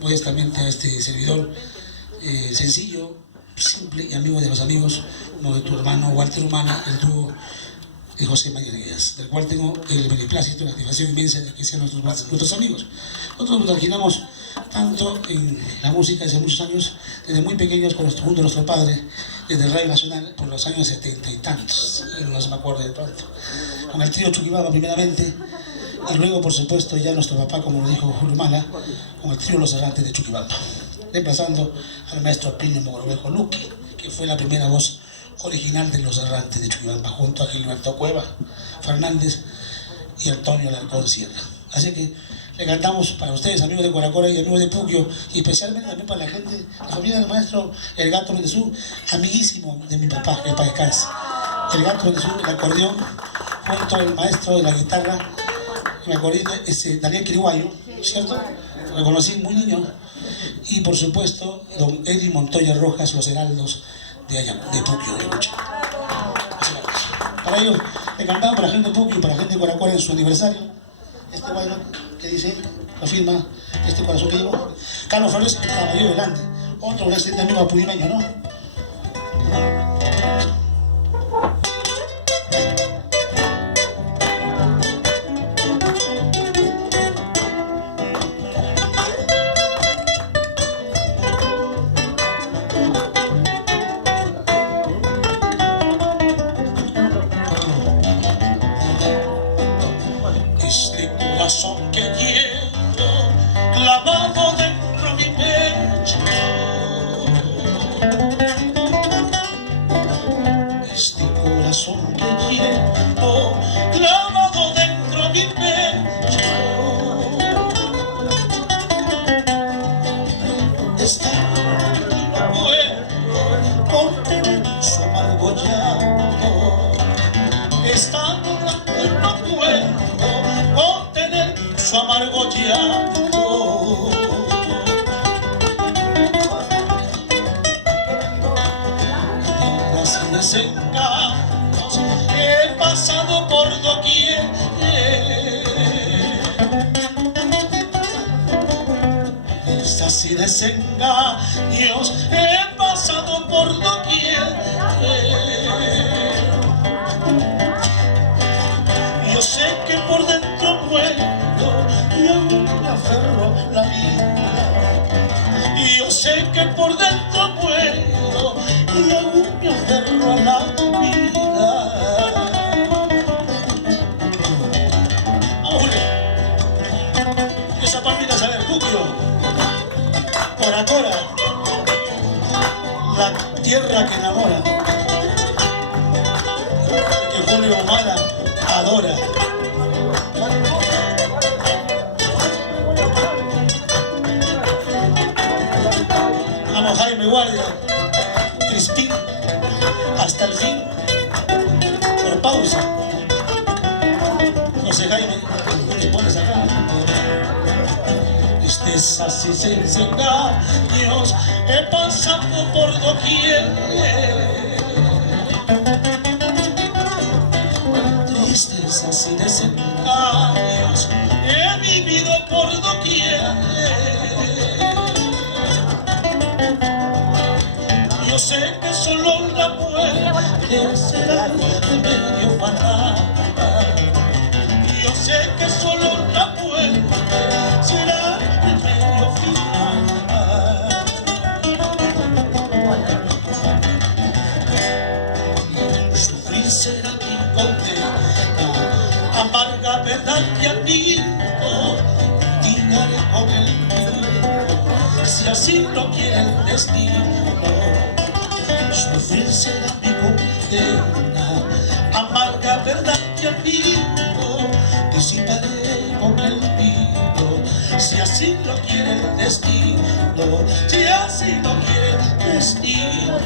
modestamente a este servidor sencillo, simple y amigo de los amigos, como de tu hermano Walter Humana, el dúo de José María Díaz, del cual tengo el beneplácito, la satisfacción inmensa de que sean nuestros amigos. Nosotros nos imaginamos tanto en la música desde muchos años, desde muy pequeños, junto a nuestro padre, desde Radio Nacional, por los años 70 y tantos, no se me acuerdo de pronto, con el trío Chuquibamba primeramente, y luego, por supuesto, ya nuestro papá, como lo dijo Julio Mala, con el trío Los Errantes de Chuquibamba, reemplazando al maestro Plinio Mogrovejo Luqui, que fue la primera voz original de Los Errantes de Chuquibamba, junto a Gilberto Cueva Fernández y Antonio Alarcón Sierra. Así que le cantamos para ustedes, amigos de Guaracora y amigos de Puquio, y especialmente también para la gente, la familia del maestro El Gato Mendezú, amiguísimo de mi papá, que para descanse. El Gato Mendezú, el acordeón, junto al maestro de la guitarra, me acordé de Daniel Quiriguayo, ¿cierto? Lo conocí muy niño. Y por supuesto, don Eddie Montoya Rojas, los heraldos de allá, de Puquio, de Lucha. Para ellos, le cantamos para la gente de Puquio y para la gente de Guaracuara en su aniversario. Este cuadro que dice, lo firma, este corazón que llevo. Carlos Flores, el caballero delante. Otro gran excelente amigo apulimeño, ¿no? Este corazón que llevo clavado dentro mi pecho, este corazón que llevo clavado dentro mi pecho, está y no puedo contener su amargo llanto, está y no puedo contener su amargo llanto. Las desengaños he pasado por doquier, estas y desengaños he pasado por doquier. Yo sé que por dentro muero y aún me aferro a la vida. Y yo sé que por dentro muero y aún me aferro a la vida. Ahora, esa palmita sale el Puquio, Guaracora, la tierra que enamora, que Julio Mala adora. Vamos, Jaime Guardia, Crispín, hasta el fin, por pausa. José Jaime, ¿te pones acá? Tristezas y desengaños he pasado por doquier. Tristezas y desengaños he vivido por doquier. Yo sé que solo la muerte será el remedio fatal. Yo sé que solo la muerte será el remedio final. Sufrir será mi condena, amarga verdad y amigo, dignaré con el mío, si así lo quiere el destino. Sufrir será mi condena, amarga verdad y amigo, disiparé con el mío, si así lo quiere el destino, si así lo quiere el destino.